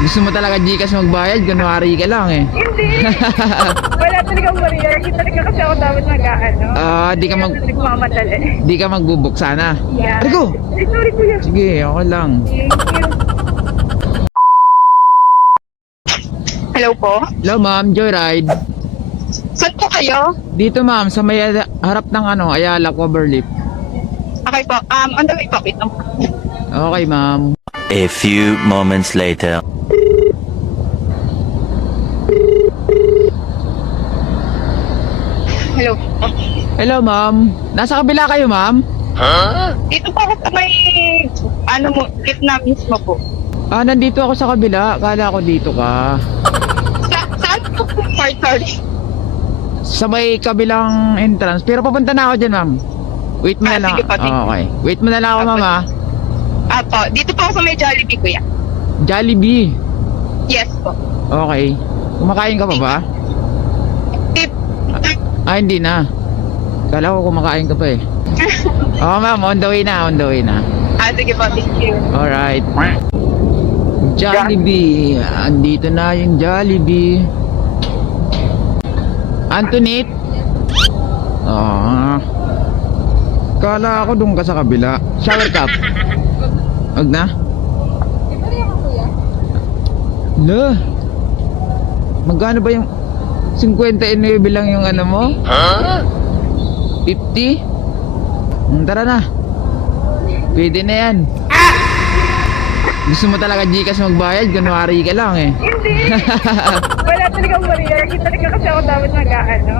Gusto mo talaga Gcash magbayad? Kunwari ka lang eh. Hindi. Wala talagang barrier. Hindi talaga kasi ako dapat mag-ano. Di ka mag... Nagmamadali. Di ka magbubuk sana. Yeah. Rico! Ay, sorry kuya. Sige, ako lang. Thank you. Hello po? Hello ma'am, Joyride. Saan po kayo? Dito ma'am, sa may harap ng Ayala Coverleaf. Okay po. On the way po. Wait lang po. Okay ma'am. A few moments later. Hello po. Hello ma'am. Nasa kabila kayo ma'am? Dito po ako sa may, gitna mismo po. Nandito ako sa kabila. Kala ko dito ka. Saan po po partner? Sa may kabilang entrance. Pero papunta na ako dyan ma'am. Wait mo na lang. Sige po, sige. Okay. Wait mo na lang ako ma'am ha. Po, dito po ako sa may Jollibee, kuya. Jollibee. Yes po. Okay. Kumakain ka pa ba? Tip. Hindi na. Kala ko kumakain ka pa eh. Oo ma'am, on the way na, on the way na. Sige po, thank you. Alright. Jollibee. Andito na yung Jollibee. Antoinette. Kala ko doon ka sa kabila. Shower cup. Wag na? La. Magkano ba yung 59 lang yung ano mo? 50? Tara na. Pwede na yan. Gusto mo talaga Gcash magbayad? Kunwari ka lang eh. Hindi. Wala talagang barrier. Hindi talaga kasi ako dapat mag-ano.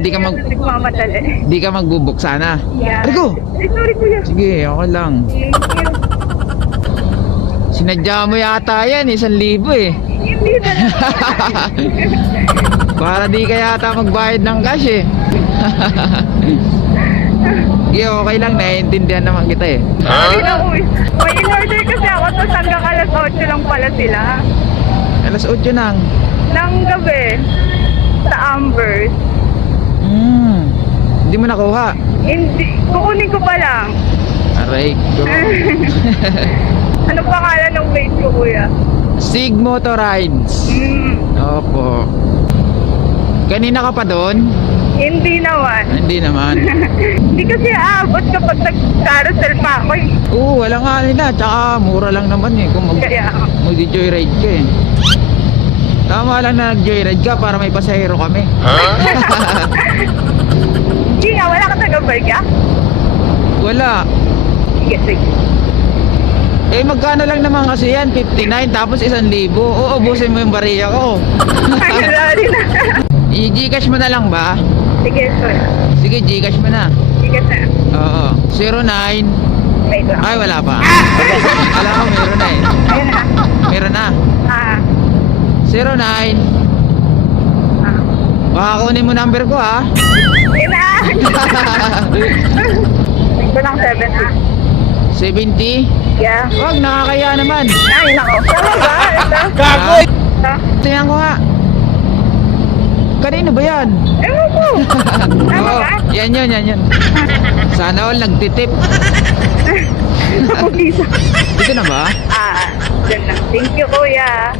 Di ka mag... Nagmamadali. Di ka magbubuk sana. Yeah. Rico! Ay, sorry kuya. Sige, ako lang. Thank you. Sinadya mo yata yan, 1,000 eh. Hindi na lang. Para di ka yata magbayad ng cash eh. Sige, okay lang, naiintindihan naman kita eh. Sorry na kuya. May in-order kasi ako tapos hanggang alas 8 lang pala sila. Alas 8 nang. Ng gabi. Sa Ambers. Hindi mo nakuha. Hindi. Kukunin ko pa lang. Aray ko. Ano pangalan ng page ko kuya? Sig Motor Rides. Opo. Kanina ka pa doon? Hindi naman. Hindi naman. Hindi kasi aabot kapag nag-carousel pa ako eh. Wala nga nila. Tsaka mura lang naman eh. Kung Kaya mag-joyride ka eh. Tama lang na nag-joyride ka para may pasahero kami. hindi nga, wala ka taga-bike ah? Wala. Sige, sige. Magkano lang naman kasi yan? 59 tapos 1,000. Ubusin mo yung bariya ko. Ay, sorry na. I-Gcash mo na lang ba? Sige, sorry. Sige, Gcash mo na. Sige, sir. Oo. 09. Wait lang. Ay, wala pa. Alam ko, meron na eh. Ayun na. Meron na. 09. Ah. Baka kunin mo number ko ha. Ayun na. Ito lang 7. 70. Yeah. Wag, nakakaya naman. Ay, nako. Tama ba? Ito? Gagoy! Ito? Tingnan ko nga. Kanino ba yan? Ewan ko. Tama Oo, ba? yan. Sana all nagtitip. Ako dito. Dito na ba? Dyan lang. Thank you, kuya.